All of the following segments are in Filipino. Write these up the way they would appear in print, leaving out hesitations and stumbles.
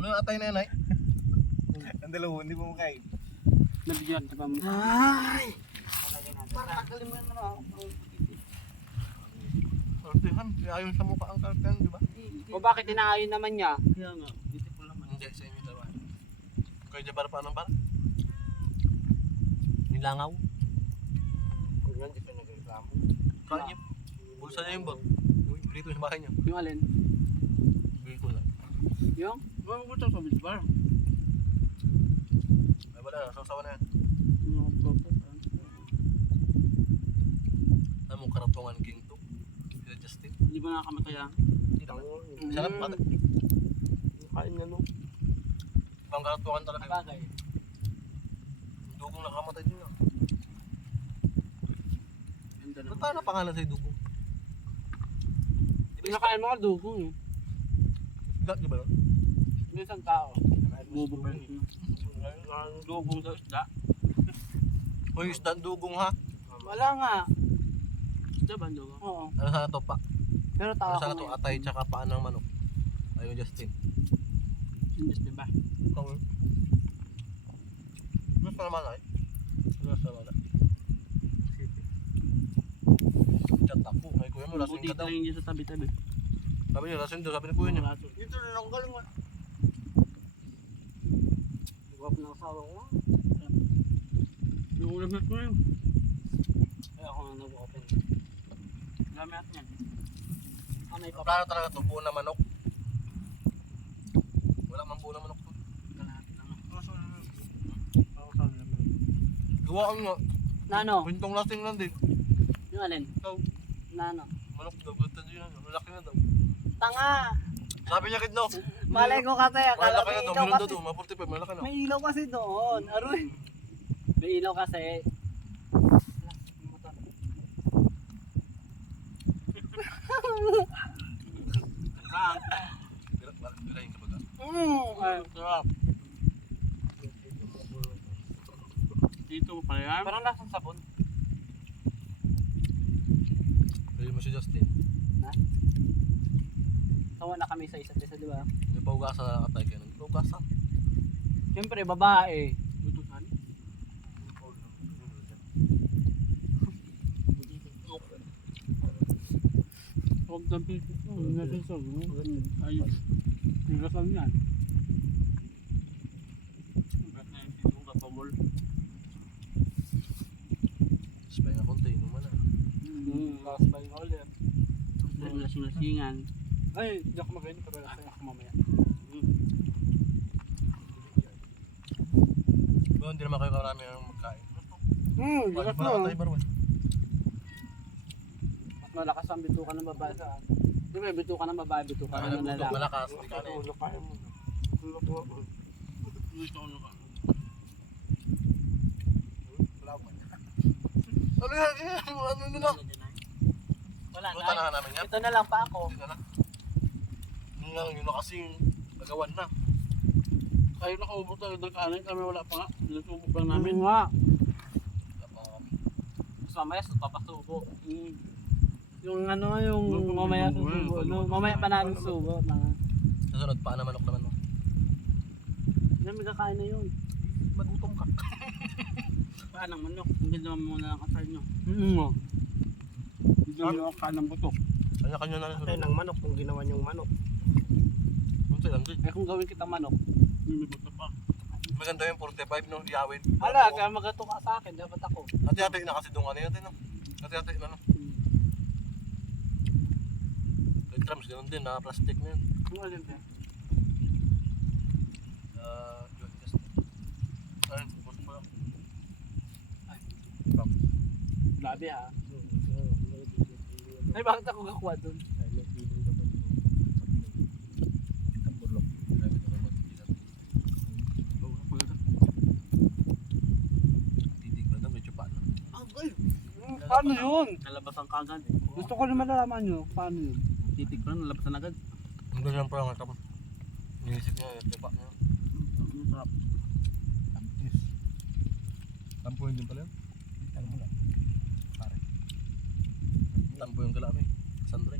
Ano atay na yan ay? Ang dalawa, hindi mo makain. Nabigyan ka pa mo. Ay! Para nakalimutan mo na. Kartehan, ayon sa mukha ang kartehan, di ba? O bakit inaayon naman niya? Kaya nga, beautiful naman. Hindi, sa inyo dalawa. Kaya dyan para paano ba? Nilangaw. Kung yan, di pa nagreklamo. Kaya niyo. Bulsa niya yung bot. Prito sa bahay niyo. Yung alin? Bili ko lang. Yung? Ano ko ito sa bisbar? Ay wala na, sasawa na yan. Yung purple. Ano mong karatungan king to? Sila Justin. Hindi ba nakakamatay yan? Hindi naman. Isa lang pati. Kain niya no. Ibang karatungan talaga. Bagay. Yung dugong nakamatay din yun. Ganda Ba't naman. tayo na pangalan sa'yo dugong? Pinakain mo ka dugong eh. Isda, di ba yun? Yung isang tao. Bubo pa rin. Ang dugong daw isda. Hoy, isda ang dugong ha. Wala nga. Isda ba ang dugong? Oo. Ano sana to pa? Pero tao Ano ko sana to? Atay tsaka paan ng manok. Ayun Justin. Sindes din ba? Ikaw yun. Mas pa naman ay. Mas pa naman. Chat ako. May kuya mo, lasing Buti ka daw. lang yun sa tabi-tabi. Sabi niyo, lasing daw. Sabi ni kuya niyo. Dito na lang galing mo. Huwag na asawa ko. Yung ulam na ito yun. Kaya ako nga nag-open. Dami at yan. May Ang plano talaga to, buo na manok. Wala man buo na manok to. kalahati lang. Gawaan nga. Nano? Pintong lasing lang din. Yung alin? Ikaw, Nano? manok daw. Ganda din yan. Malaki na daw. Tanga! Sabi niya kid no. Malay ko kasi. Akala Malaki na may daw. ilaw Malaki na kasi. daw. Ma-45. Malaki na. May ilaw kasi doon. Aroy. May ilaw kasi. Birahin ka baga. Ay, sarap. Dito mo pala yan. Parang lasang sabon. Pwede mo si Justin. Tawa na kami sa isa't isa, di ba? Hindi pa ugasan na nakatay kayo. Hindi pa ugasan. Siyempre, babae. Tutusan. Huwag ng piso. Nasin sabon. Ayun. Pirasan yan. Ba't na yung sisong kapabol? Spay nga konti. Inuman na. Last by ulit. Lasing-lasingan. Ay, hindi ako magayon pero lasing ako mamaya. Pero hindi naman kayo karami ang magkain. Lakas Wala ka tayo barwan. Mas malakas ang bitukan ng babae sa akin. Di ba, bitukan ng babae, bitukan Kaya ng nagbuto, lalaki. malakas. Hindi ka na Ulo kaya mo. Ulo ko. Ito ulo ka. Ano yan? Ano nyo na? Wala Punta na namin yan. Ito na lang pa ako. Hindi na. Yun na kasing nagawan na. Kayo nakaubos na ng kanin, kami wala pa nga. Sinusubok lang namin. Namin nga. Wala pa kami. Tapos mamaya sa papasubo. Yung ano, yung mamaya sa subo. No, mamaya pa namin subo. Nasunod pa na manok naman. No? Hindi may kakain na yun. Magutom ka. Paan ang manok? Hindi naman muna ang kasal nyo. Oo. Hindi naman ang kanan buto. Kanya-kanya na lang. Patay ng manok kung ginawa niyong manok. Punta lang din. Eh kung gawin kita manok. May buto pa. Maganda yung 45 no, yawin. Hala, kaya magato ka sa akin. Dapat ako. Hati-hati na kasi doon ano natin no. Hati-hati na no. Yung drums, ganun din, naka-plastic na yun. Yung alin ba? Yun, just. Ayun, buto pa lang. Grabe ha. Ay, bakit ako kakuha dun? Titig ba daw, medyo paano? Paano yun? Nalabasan ka agad. Gusto ko naman nalaman nyo. Paano yun? Titig pa, nalabasan agad. Ang ganyan pa lang, tapos nilisip niya, yung tipa niya. Ang sarap. Tampuin din pala yun? Pare. Tampo yung kalami. Sandre.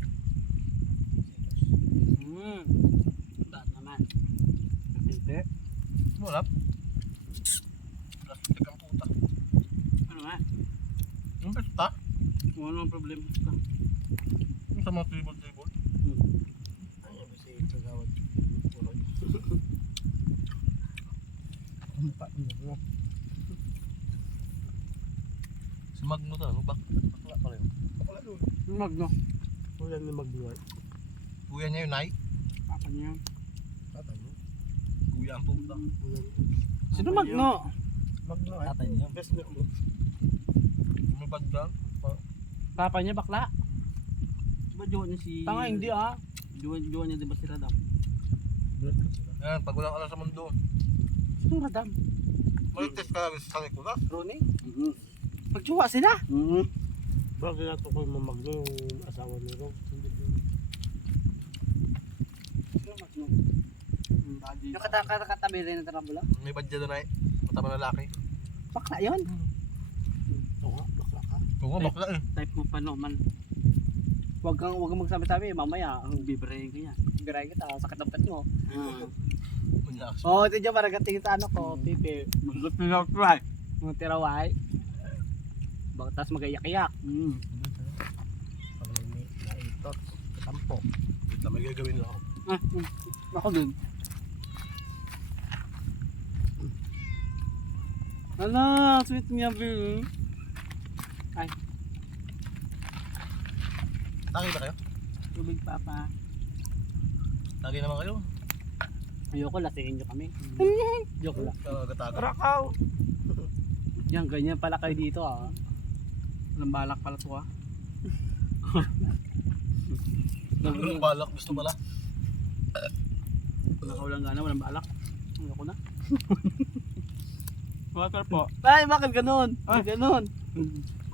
Ba't naman? Wala. Plastic ang puta. Ano nga? Yung pesta? Kung ano ang problema ka? Yung sa mga table. Ay, ano si Kagawad. Punoy. Si Magno to, ano? Bakla pala yun. Bakla doon. Yung Magno. Wala ni Magno. Kuya niya yun, ay. Papa niya. Tatay mo. Kuya ang puta. Sino Magno? Magno ay. Tatay niya. Best na ko. Umabad ka. Papa niya bakla. Diba jowa niya si... Tanga hindi ah. Jowa niya diba si Radam? Yan, pag walang alam sa mundo. Sino Radam? Malites ka lang sa Nicolas. Ronnie? Pagjuwa sila. Bakit nato ko yung Magno yung asawa ni Ron? Sino Magno? Daddy. Yung katabi rin ng tarambula? May badya doon ay. Matama na lalaki. Bakla yun. Oo nga, bakla ka. Oo nga, bakla eh. Type mo pa naman. Huwag kang magsabi-sabi, mamaya ang Bibrayin ka niya. biray kita, sakit ng pet mo. Manyakas. Oo, ito dyan parang tingin sa ano ko, pipi. Magot na try. Mga tiraway. Tapos mag-iyak-iyak. Pag may naitot, katampo. Wait lang, may gagawin lang ako. Ako din. Ala, sweet niya, Bill. Ay, Taki ba kayo? tubig papa. Taki naman kayo. Ayoko, lasingin nyo kami. Joke lang. Tagatago. Rakaw. Yan, ganyan pala kayo dito ah. Walang balak pala to ah. Walang balak, gusto pala. Nakaulang gana, walang balak. Ayoko na. Water po. Ay, bakit ganun? Ay, ganun.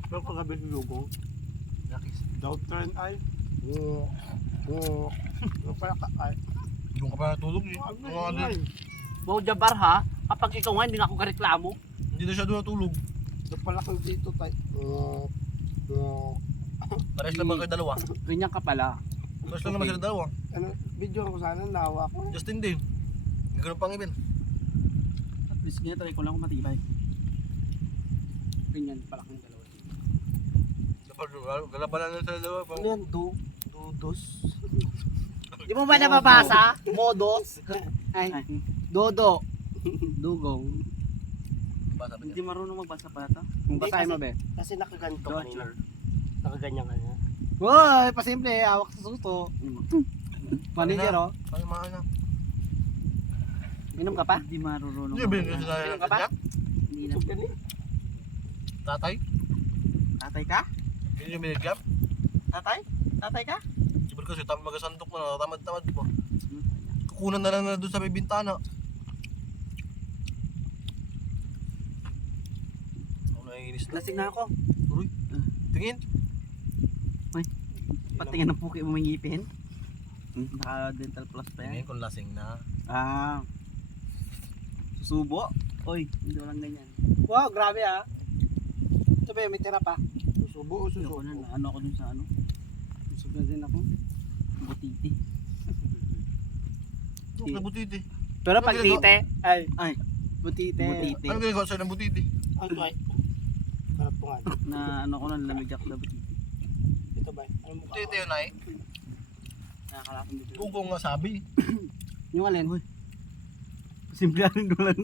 Pero pagkabi si Lugo, nakis. Doubt turn ay. Oo. Yung pala ka ay. Doon ka pa natulog eh. Wow, Jabar ha. Kapag ikaw nga, hindi na ako kareklamo. Hindi na siya doon natulog. Doon pala kayo dito tayo. Pares lang ba kayo dalawa? Ganyan ka pala. Pares lang naman sila dalawa. Ano, video ko sana, nawa ko. Justin din. Hindi ganun pang ibin. At least ganyan, try ko lang kung matibay. Ganyan pala kang dalawa. Galabanan lang sila dalawa. Ano yan? Dudos? Di mo ba nababasa? Modos? Ay, Dodo. Dugong. Basa ba Hindi niya? marunong magbasa pa ito. Kung basahin mo, be. Kasi nakaganto kanina. Dodger. Nakaganyan ka niya. Uy, pasimple. Hawak sa suto. Manager, oh. Ay, mga na. Minom ka pa? Hindi marunong. Hindi ba yung sila Sino ka pa? Hindi na. Ito ganyan. Tatay? Tatay ka? Yun yung binigyan? Tatay? Tatay ka? Siyempre kasi magasandok mo na, tamad-tamad mo. Kukunan na lang na doon sa may bintana. Ako naiinis na. Lasing na ako. Uy, tingin. Patingin ng puki mo may ngipin. Naka-dental plus pa yan. Tingin kung lasing na. Ah. Susubo? Oy, hindi walang ganyan. Wow, grabe ah. Ito ba, may tira pa. Susubo o Ayoko susubo? na, ano ako dun sa ano? Susunod din ako. Butiti. Huwag na butiti. Pero pag tite, ay, Ay, butite. butiti. Ano ginagawa sa'yo ng butiti? Ano ba? Harap ko nga. Na ano ko na lamig ako na butiti. Ito ba? Ano mo Butiti yun ay. Nakakalapang dito. Tugong nga sabi. Yung alin? Simple rin walang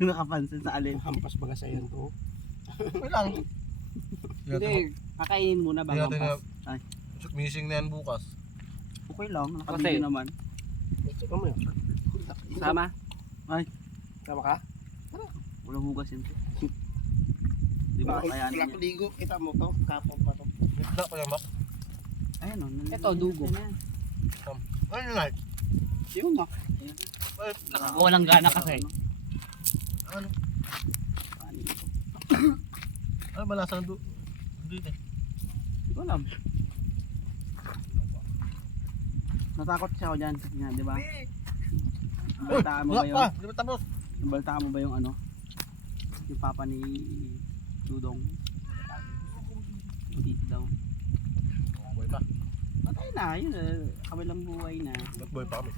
nakapansin sa alin. Hampas baga sa yan to. Wait lang. Hindi, kakainin muna Hindi bago natin na. pas. Missing na yan bukas. Okay lang, Kasi- nakabili naman. Ito mo yun. Sama? Tama ka? Walang hugas yun. Di ba kaya Wala niya? ko ligo. Kita mo to. Kapon pa to. Wala pa yan, Mac. Ayun o. Ito, dugo. Ano yun ay? Yung ma. Ay, Walang gana kasi. Ano? Ano ba lasa ng dito? Hindi ko alam. Natakot siya ako dyan. Kasi nga, di ba? Nabaltaan mo Wala ba pa! yung... Hindi ba tapos? Nabaltaan mo ba yung ano? Yung papa ni Dudong. Butiti daw. Boy pa. Patay na, yun. Kabilang buhay na. Boy pa kami.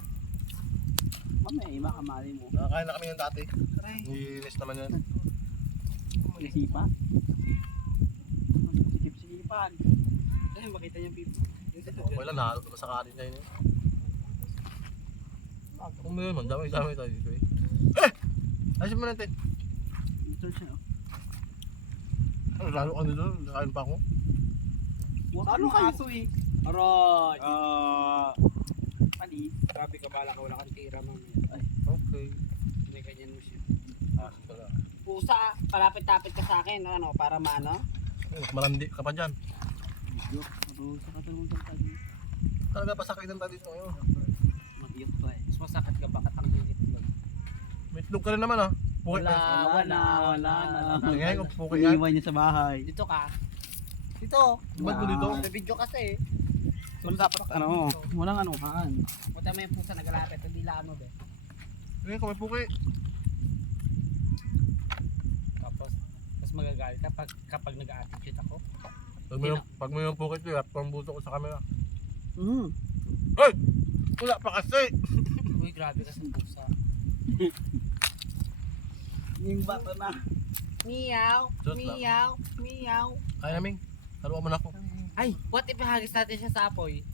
Mamaya, baka mali mo. Nakakain na kami yung dati. Nilinis naman yan. Nasipa? Sikip-sikipan. Ay, makita niyo pipo. Okay lang, nahalot naman sa kanin kayo niya. Kung mo yun man, dami-dami tayo dito eh. Ayos mo natin. Ito siya. Lalo ka nito, nakain pa ako. Ano kaso eh? Aray! Panis. Grabe ka, bala ka, wala kang tira mamaya. Okay. May ganyan mo siya. Pala. Pusa, palapit-tapit ka sa akin, ano, para maano? Malandi ka pa dyan. Pusa ka talagang sa tayo. Talaga pasakit ng tayo dito ngayon. Mag-iyot pa eh. Mas masakit ka bakit ang itlog? May itlog ka rin naman ah. Pukit Wala na. na. Ngayon kung pukit yan. Iniwan niya sa bahay. Dito ka. Dito. Ba't mo dito? Sa video kasi. Wala dapat ano, walang anuhan. Punta mo yung pusa nagalapit, hindi lang ano be. Ngayon kung may pukit. Tapos, mas magagalit ka kapag nag-attitude ako. Pag mo yung pukit ko, pang buto ko sa camera. Mm. Hoy! Wala pa kasi! Uy, grabe kasi ng pusa. Yung bata na. Meow, Sus lang. meow, meow. Kaya namin. Haluan mo na ako. Ay, what if ihagis natin siya sa apoy?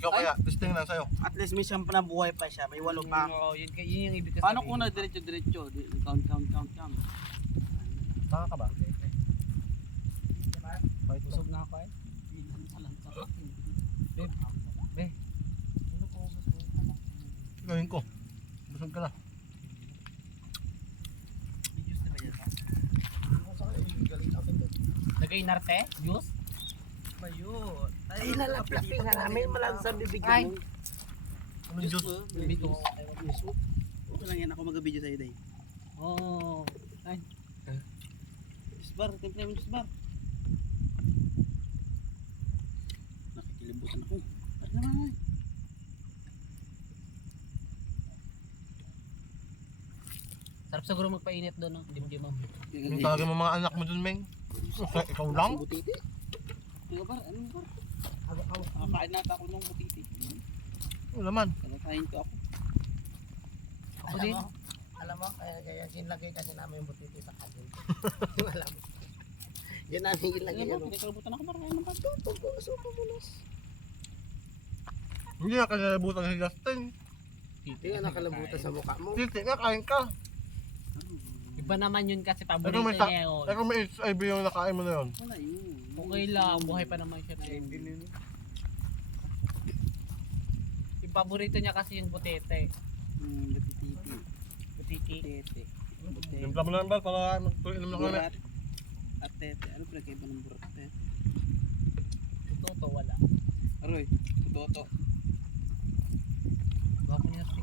Ikaw kaya, testing lang sa'yo. At least may siyang panabuhay pa siya, may walo pa. Oo, yun yung ibig ko Paano kung na diretso-diretso? Count. Taka ka ba? Busog na ako eh. Be. Gawin ko. Busog ka na. Lagay narte? Juice? Ayun. Ay, lalaplapin ka namin, malang sa bibigyan mo. Anong juice? Bitos. Okay lang yan ako mag-video sa'yo day. Oh. Ay. Isbar, temple mo isbar. Nakikilibutan ako. Ano naman? Sarap siguro magpainit doon, no? Dim-dimam. Yung tawagin mo mga anak mo dun, Meng. Ikaw lang? Butiti. Ano ba? Ano ba? Nakakain nata ako ng butiti. Ano naman? Kalakain ko ako. Ako din. Alam mo, kaya sinlagay kasi namin yung butiti sa kanin. Alam mo. Yan namin ilagay Ano ba? ano. Pinagkalibutan ako para kain ng pato. Pagpulas. Hindi na kinalabutan si Justin. Hindi nga nakalabutan sa mukha mo. Titi nga, kain ka. Iba naman yun kasi Pero paborito may niya yun. Pero may HIV yung nakain mo na yun. Wala yun. Okay lang, buhay pa naman siya na yun. Yung paborito niya kasi yung butete. Butiti. Butiti. Tete. Timpla mo na ba para magtuinom na kami. Burat. At tete. Ano pinagkaiba ng burat at tete? Tuto, wala. Aroy. Toto. Baka niya sa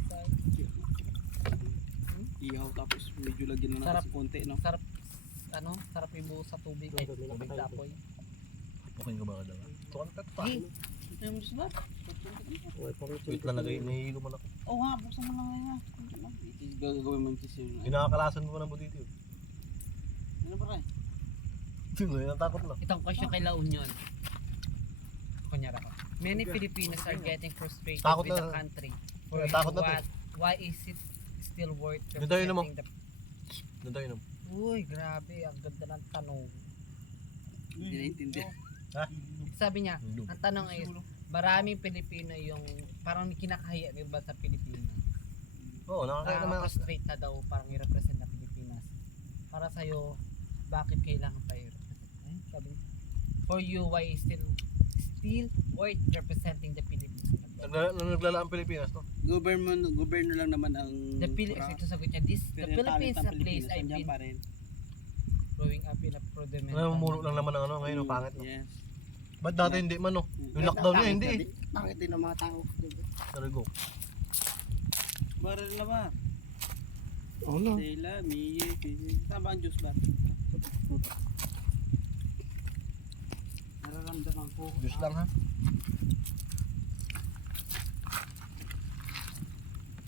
Ihaw tapos medyo lagyan na Sarap. natin konti no. sarap, ano, sarap ibuhos sa tubig. Ay, tubig tapoy. Okay ka ba ka dala? Content pa. Hey, Ano mo isbar? Wait lang, nahihilo mo na ako. Oo nga, buksan mo lang yan. Gagawin mo yung cheese yun. Kinakakalasan mo ng butiti yun. Ano ba rin? Sino, natakot lang. itong question kay La Union. Kunyara ko. Many Filipinos are getting frustrated Takot with na. the country. Takot na to. Why is it still worth Doon tayo inom mo. representing the... Doon tayo inom. Uy, grabe. Ang ganda ng tanong. Hindi naintindihan. Sabi niya, ang tanong ay, maraming Pilipino yung parang kinakahiya din ba sa Pilipinas? Oo, nakakaya naman. Straight na daw parang i-represent na Pilipinas. Para sa'yo, bakit kailangan pa i-represent? Ayun, sabi niya. For you, why is still worth representing the Philippines? Naglala ang Pilipinas, no? Gobyerno lang naman ang The Philippines, ito sagot niya, the Philippines is a place I've been pa rin. growing up in a rudimentary. Namumulo lang naman ng ano, ngayon, ang pangit, no? Yes. Ba't dati hindi man, no? Yung lockdown niya, hindi eh. Pangit din ang mga tao. Tarigo. Baril na ba? Oo na. Sila, Miye, Pili. Saan ba ang juice ba? Nararamdaman ko. Diyos lang, ha?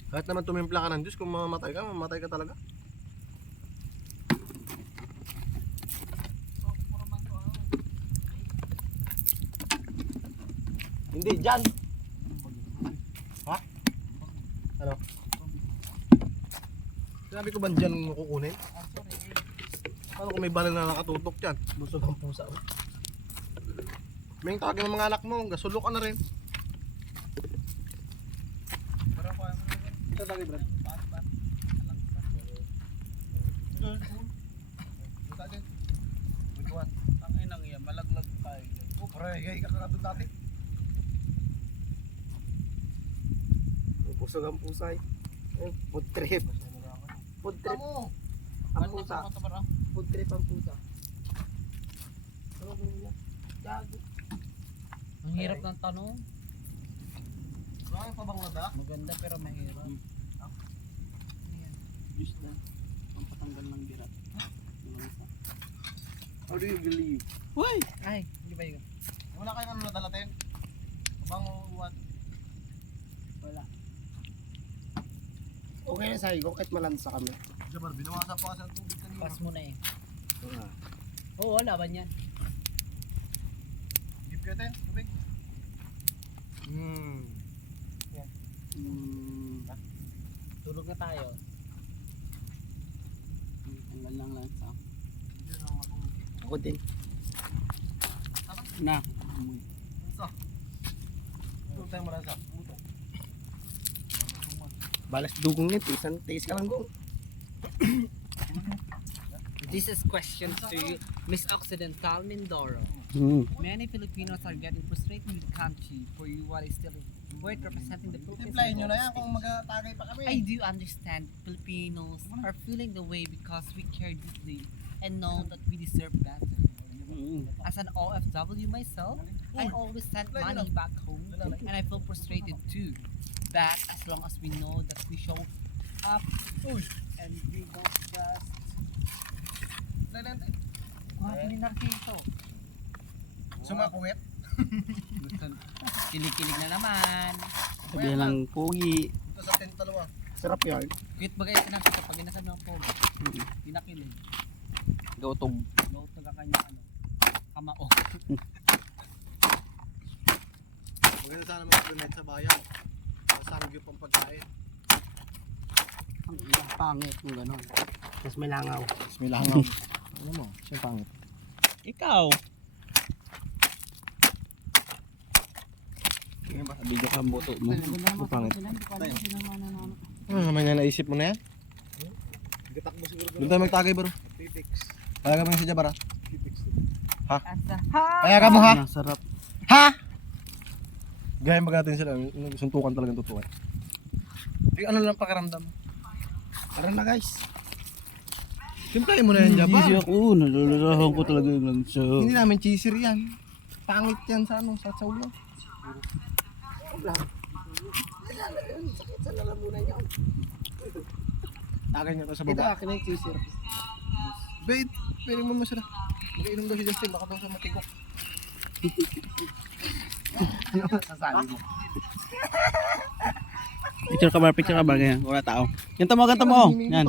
Kahit naman tumimpla ka ng Diyos, kung mamatay ka talaga. Hindi, dyan! Ha? Ano? Sinabi ko ba dyan mo kukunin? Ah, sorry. Paano kung may balon na nakatutok dyan? Busog ang pusa. Oh. May tawagin ng mga anak mo, gasulok ka na rin. Pero ko ano naman. Ito tawagin, Brad. Ang inang yan, malaglag tayo dyan. Oh, pare, gay ka doon dati. Busog ang pusay. Food trip. Food trip. Ang pusa. Food trip ang pusa. Gago. Ang hirap ng tanong. Marami pa bang lada? Maganda pero mahirap. Isda. Ang patanggal ng birat. How do you believe? Uy! Ay, hindi ba yun? Wala kayong ano nadalatin? Bang what? Wala. Okay na sa'yo, kahit malansa kami. Jabar, binawasan pa kasi ang tubig kanina. Pass mo na eh. Oo, wala ba yan? Give ka din, tubig. Tulog na tayo. Tanggal lang lang sa Ako din. na. Ito tayo malansa. Buto. Balas dugong nito, isang taste ka lang go. This is questions to you, Miss Occidental Mindoro. Many Filipinos are getting frustrated with the country. For you, what is still worth representing the Philippines? Simplahin nyo na yan kung magtatagay pa kami. I do understand Filipinos are feeling the way because we care deeply and know that we deserve better. As an OFW myself, I always send money back home and I feel frustrated too. But as long as we know that we show up and we don't just narkito. Sumakuwit. Kilig-kilig na naman. Sabihan lang pogi. Ito sa tent dalawa. Sarap yan. Cute ba kayo kinakita pag inasabi ng pogo? Pinakilig. Gautog. Lotog ka kanya ano. Kamao. Maganda sana mag-implement sa bayan. Masangyup ang pagkain. Ang pangit kung gano'n. Tapos may langaw. Bismillah. Ano mo? Siya pangit. Ikaw. Video ka ang boto mo. Ang pangit. Ano naman yan naisip mo na yan? Gatak mo siguro doon. Doon tayo magtagay bro. Pipix. Payagan mo yung si Jabara. Pipix. Payagan mo ha? Sarap. Ha? Gaya mag natin sila. Suntukan talagang tutukan. Ano lang pakiramdam? Tara na guys. Simplahin mo na yan, Jabbar. Easy ako. Nalulurahan ko talaga yung lansa. Hindi namin cheeser yan. Pangit yan sa ano, sa ulo. Sakit sa lalamunan niyo. Tagay niya to sa Ito baba. akin na yung cheeser. Babe, pwede mo masarap. Mag-inom daw si Justin, baka daw sa matigok. Sasali mo. Picture ka ba? Ganyan. Wala tao. Yan tamo, ganto mo. Yan.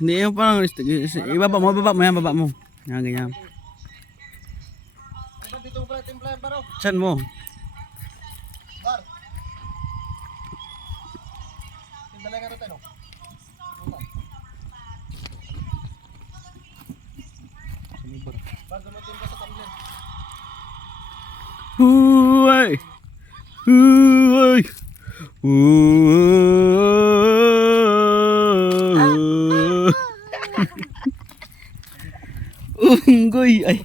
Hindi yung parang ibaba mo yan, baba mo. Yan, ganyan. Dito mo pala, timplahin pa raw. Saan mo? Bar. Timplahin ka rin tayo. Bar, dumating ka sa tumbler. Huway! Huway! Unggoy! Ay!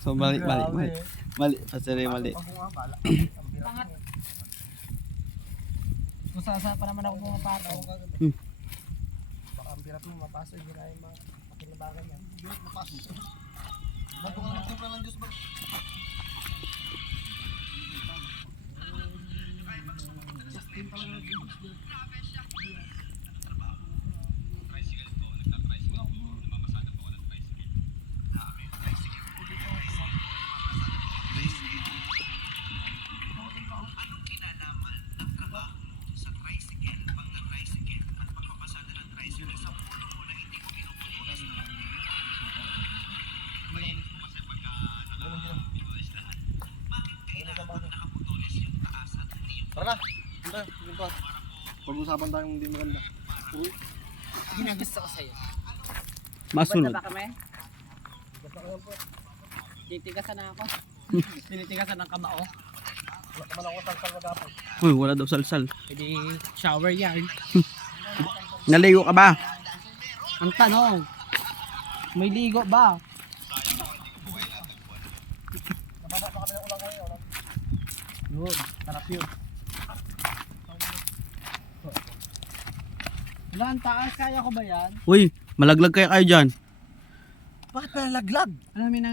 So mali. Pasari mali. Kusasa pa naman ako mga pato. Baka ang pirap mo mapasok. Hindi na yung makilabagan yan. Mapasok. Ba't ko lang magsumpla ng Diyos ba? Tara na. Punta. Pag-usapan tayong hindi maganda. Ginagusto ko sa'yo. Masunod. Basta ba kami? Titigasan na ako. Tinitigasan ng kamao. Wala naman ako salsal magapo. Uy, wala daw salsal. Hindi shower yan. Naligo ka ba? Ang tanong, may ligo ba? Yun, sarap yun. Wala, ang taas, kaya ko ba yan? Uy, malaglag kayo dyan. Bakit nalaglag? Alam mo na,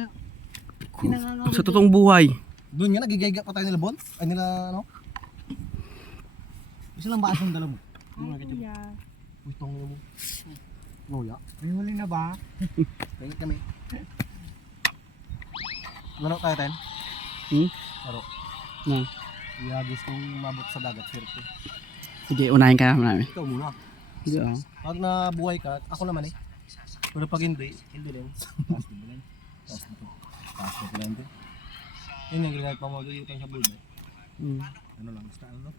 Sa totoong buhay. Doon nga, nagigayga pa tayo nila Bon? Ay nila, ano? Isa lang ba asong dala mo? Ay, kuya. Uy, tong mo. Nguya. May huli na ba? Tingin kami. Laro tayo, Ten? Laro. Na. Iyagis kong mabot sa dagat, swerte. Sige, unahin ka namin. Ikaw muna. Sige, oh. Pag nabuhay ka, ako naman eh. Pero pag hindi din. Taas din din. Taas na to. Taas na pala din. Yun yung ginagawa pa mo dito sa bulbay. Ano lang, basta ano?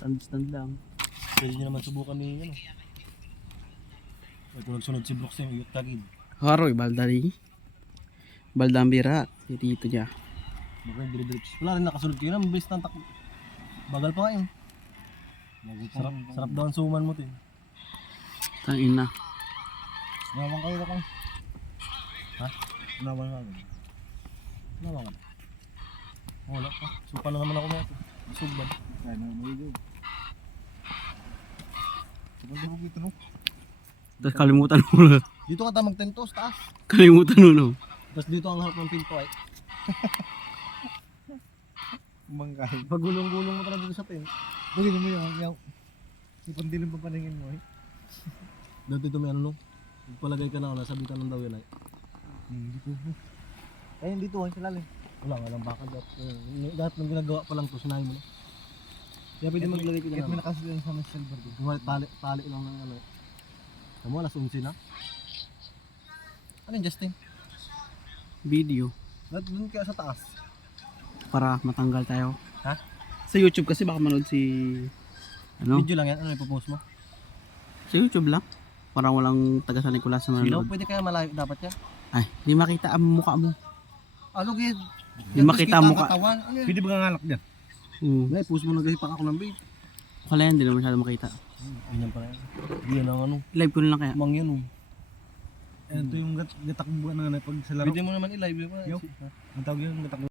Stand lang. Pwede nyo naman subukan ni ano. Ito nagsunod si Brooks yung iyot tagid. Haroy, baldari. Baldambira. Si tito niya. Baka dire-diretso. Wala rin nakasunod kayo na, mabilis ng takbo. Bagal pa nga yun. Sarap daw ang suman mo tin. Tangin na. Naman kayo na kang. Ha? Naman nga. Naman ka. Wala pa. Supa na naman ako na ito. Masugban. Kaya na naman yun. Supan mo dito no? Tapos kalimutan mo. Dito ka tamang tentos, taas. Kalimutan mo, no? Tapos dito ang harap ng pinto ay. Mangkay. Pagulong-gulong mo talaga dito sa tent. Bagay mo yung ipandilim pa paningin mo eh. Dati ito may ano no? Palagay ka na ako, nasabitan ng daw yun ay. Dito. Ayun dito ay salalim. Wala nga lang bakal. Dapat nang ginagawa pa lang to, sinahin mo na. Kaya pwede maglagay ka na Kahit may lang. nakasunod sa mga silver dito. Tali lang ng ano. Tama, alas 11 na. Ano yung Justin? Video. Doon kaya sa taas. Para matanggal tayo. Ha? Sa YouTube kasi baka manood si... Ano? Video lang yan, ano ipopost mo? Sa YouTube lang. Parang walang taga San Nicolas na Sino? manood. Pwede kaya malayo dapat yan? Ay, di makita ang mukha mo. Ano gid? Di makita ang mukha. Katawan. Ano yun? Pwede ba ngalak dyan? May post mo nagahipak ako ng babe. Wala yan, di naman masyado makita. Ganyan pa yan. Hindi yan ang ano. Live ko na lang kaya. Mang yan oh. Ito yung gatakbuhan na pag sa laro. Pwede mo naman i-live yun. Yo. Ang tawag yun, gatakbuhan.